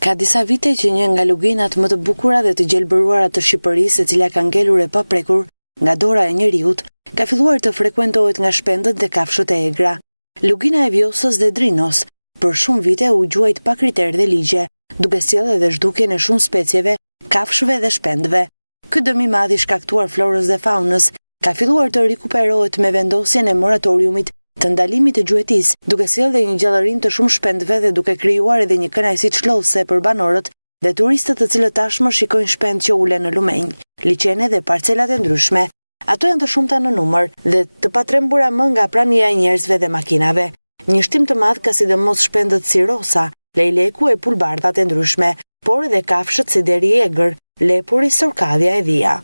Ka disa vite që një nga luginat më të bukura dhe të gjelbëruara të Shqipërisë, e cila ka ngelur e paprekur nga dora e njeriut, ka filluar të frekuentohet nga shpendët dhe kafshët e egra. Lugina e Vjosës dhe Drinos për shumë vite u gjuajt pa kriter dhe ligje, duke sjellë edhe zhdukjen e shumë specieve, kafshëve dhe shpendëve. Ky dëm i madh i shkaktuar florës dhe faunës ka filluar të rikuperohet me vendosjen e moratoriumit të ndalimit të gjuetisë, duke sjellë dhe një gjallërim të shumë shpendëve dhe duke krijuar edhe një kënaqësi çllodhëse për banorët dhe turistët, të cilët tashmë shikojnë shpend që ulen në lumenj, liçene dhe parcelat e ndryshme. Ato janë të shumta në numër dhe të patrembura më nga prania e njerëzve dhe makinave. Një shtim të madh ka sidomos shpendët si rosa, lejleku e pulbardhat e ndryshme, por edhe kafshët si deri i egër, lepuri, sorkadhja e dhia.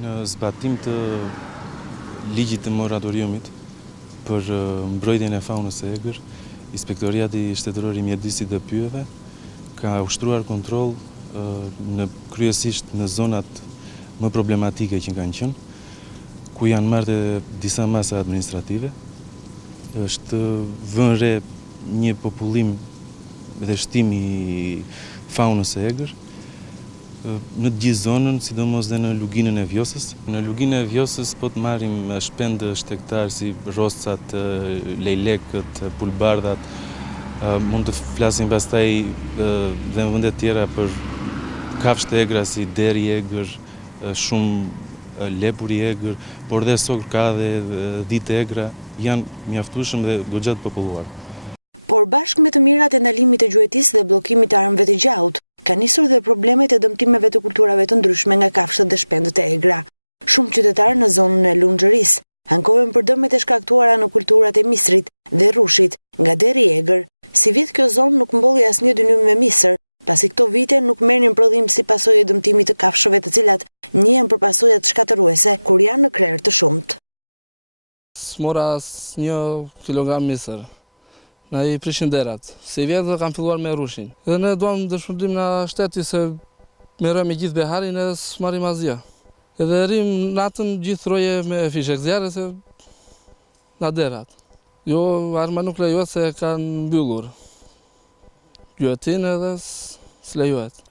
Në zbatim të ligjit të moratoriumit për mbrojtjen e faunës së egër, Inspektoriati Shtetëror i Mjedisit dhe Pyjeve ka ushtruar kontroll kryesisht në zonat më problematike që kanë qenë, ku janë marrë disa masa administrative. Është vënë re një popullim dhe shtim i faunës së egër në të gjithë zonën, sidomos dhe në luginën e Vjosës. Në luginën e Vjosës po të marrim shpendë shtektar si roscat, lejlekët, pulbardhat. Mund të flasim pastaj dhe në vende tjera për kafshët e egra si deri i egër, shumë lepur i egër, por dhe sorkadhe, dhitë egra janë mjaftueshëm dhe goxha të populluar. Por bashkë me të mirat e ndalimit të gjuetisë dhe bllokimit të armëve të gjaut, ka nisur dhe problemet e dëmtimeve të kulturave të ndryshme nga kafshët dhe shpendët e egra. Shumë qytetarë në zonën e Lunxhërisë ankohen për dëmet e shkaktuara në kulturat e misrit dhe rrushit nga deri i egër. Si vit kjo zonë nuk mbolli asnjë dynim me misër, pasi këto vite nuk merrnin prodhim si pasojë e dëmtimit të kafshëve, të cilat njihen për pasojat shkatëruese kur janë në krerë të shumtë. S'mora asnjë kilogram misër. Na i prishin derat. Si vjetë dhe kam filluar me rushin. Dhe ne duam dëshpërim nga shteti se merrem me gjithë beharin e s'marrim asgjë. Edhe rrim natën gjithë roje me fishek zjarre se na derat. Jo, arma nuk lejohet se kanë mbyllur gjuetin edhe s'lejohet.